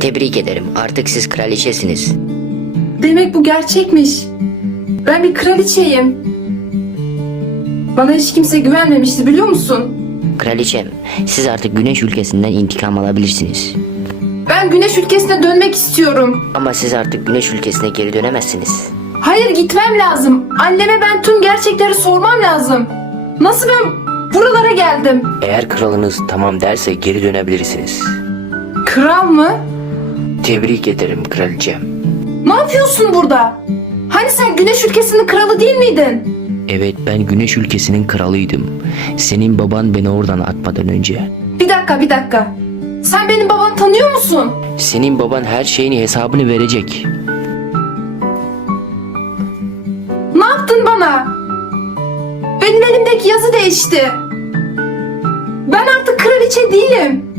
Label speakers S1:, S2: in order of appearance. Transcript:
S1: Tebrik ederim. Artık siz kraliçesiniz.
S2: Demek bu gerçekmiş. Ben bir kraliçeyim. Bana hiç kimse güvenmemişti biliyor musun?
S1: Kraliçem, siz artık güneş ülkesinden intikam alabilirsiniz.
S2: Ben güneş ülkesine dönmek istiyorum.
S1: Ama siz artık güneş ülkesine geri dönemezsiniz.
S2: Hayır gitmem lazım. Anneme ben tüm gerçekleri sormam lazım. Nasıl ben buralara geldim?
S1: Eğer kralınız tamam derse geri dönebilirsiniz.
S2: Kral mı?
S1: Tebrik ederim kraliçem.
S2: Ne yapıyorsun burada? Hani sen güneş ülkesinin kralı değil miydin?
S1: Evet ben güneş ülkesinin kralıydım. Senin baban beni oradan atmadan önce.
S2: Bir dakika bir dakika. Sen benim babamı tanıyor musun?
S1: Senin baban her şeyini hesabını verecek.
S2: Ne yaptın bana? Benim elimdeki yazı değişti. Ben artık kraliçe değilim.